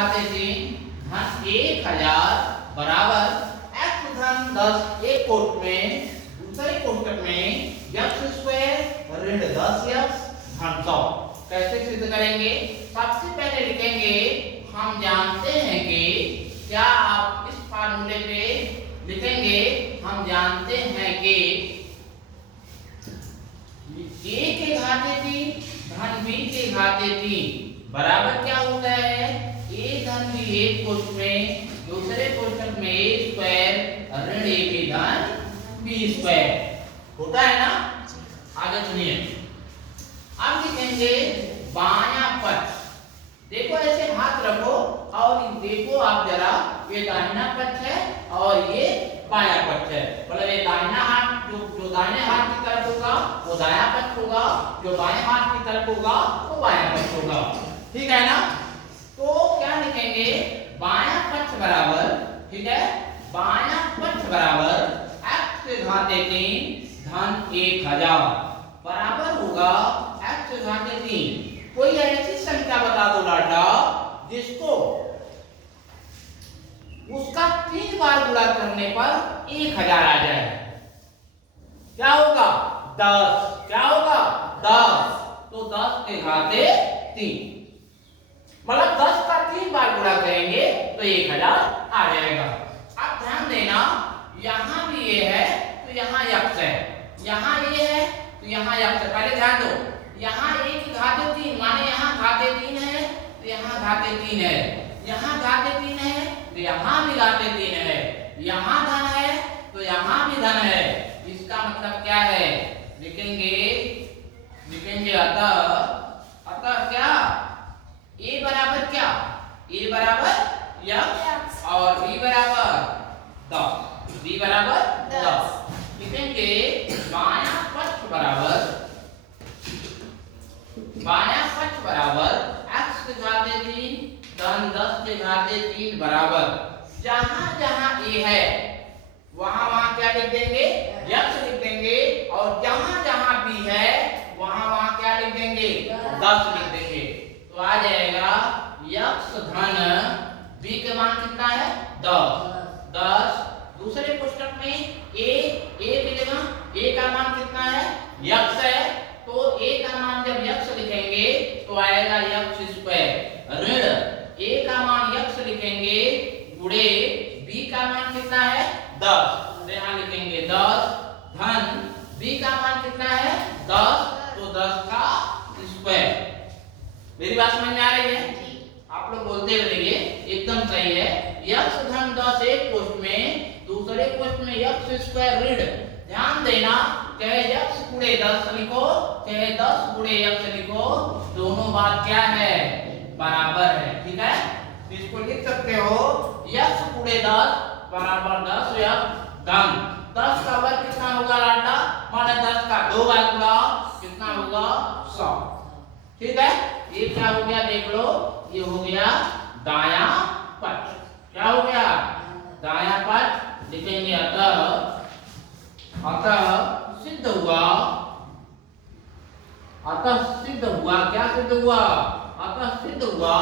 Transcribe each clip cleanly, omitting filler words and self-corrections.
घाते 3 धन 1000 बराबर x धन 10 एक कोष्ठक में, दूसरे कोष्ठक में x स्क्वायर ऋण 10x धन 100। कैसे सिद्ध करेंगे? सबसे पहले लिखेंगे हम जानते हैं कि क्या आप इस फार्मूले पे लिखेंगे हम जानते हैं कि a के घाते 3 धन b के घाते 3 बराबर क्या होता है? a धन b एक कोष्ठक में, दूसरे कोष्ठक में a स्क्वायर ऋण ab धन b स्क्वायर होता है ना। आगे सुनिए, अब लिखेंगे बायां पक्ष। देखो ऐसे हाथ रखो और देखो आप जरा, ये दाहिना पक्ष है और ये बायां पक्ष है। मतलब ये दाहिना हाथ जो दाहिने हाथ की तरफ होगा वो दायां पक्ष होगा, जो बाएं हाथ की तरफ होगा वो बायां पक्ष होगा। ठीक है ना? तो क्या लिखेंगे? बायां पक्ष बराबर, ठीक है, बायां पक्ष बराबर x के घाते 3 धन 1000 बराबर होगा x के घाते 3। कोई ऐसी संख्या बता दो लाडला जिसको उसका 3 बार गुणा करने पर 1000 आ जाए। क्या होगा? 10। क्या होगा? 10। तो 10 के घाते 3, मतलब 10 का 3 बार गुणा करेंगे तो 1000 आ जाएगा। अब ध्यान देना, यहां भी ये है तो यहां x है, यहां ये है तो यहां x है। पहले ध्यान दो, यहाँ एक घाते 3 माने यहाँ घाते 3 है तो यहाँ घाते 3 है, यहाँ घाते 3 है तो यहाँ भी घाते 3 है, यहाँ धन है तो यहाँ भी धन है। इसका मतलब क्या है? लिखेंगे अतः क्या a बराबर क्या? a बराबर x और b बराबर 10, b बराबर 10। लिखेंगे बायां पक्ष बराबर x के घाते 3 धन 10 के घाते 3 बराबर जहां जहां a है वहां क्या लिख देंगे? x लिख देंगे, और जहां जहां b है वहां क्या लिख देंगे? 10 लिख देंगे। तो आ जाएगा x धन b के मान कितना है? 10। दूसरे कोष्ठक में a की जगह a का मान कितना है? x है, तो a का मान जब x लिखेंगे तो आएगा x स्क्वायर ऋण a का मान x लिखेंगे गुणे b का मान कितना है? 10। तो यहाँ लिखेंगे 10 धन b का मान कितना है? 10, तो 10 का स्क्वायर। मेरी बात समझ में आ रही है? आप लोग बोलते हुए रहिए, एकदम सही है। x धन 10 एक कोष्ठ में, दूसरे कोष्ठ में x स्क्वायर ऋण, ध्यान देना, चाहे x गुणे 10 लिखो चाहे 10 गुणे x लिखो, दोनों बात क्या है? बराबर है। ठीक है, इसको लिख सकते हो x गुणे 10 बराबर 10x धन 10 का वर्ग कितना होगा लाडला? माने 10 का 2 बार गुणा कितना होगा? 100। ठीक है, ये क्या हो गया देख लो, ये हो गया दायां पक्ष। क्या हो गया? दायां पक्ष। लिखेंगे अतः सिद्ध हुआ, क्या सिद्ध हुआ? अतः सिद्ध हुआ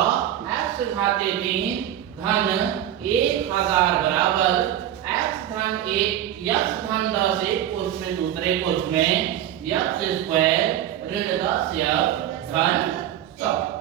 x घाते 3 धन 1000 बराबर x धन 10 एक कोष्ठ में, दूसरे कोष्ठ में x स्क्वायर ऋण 10 धन 100।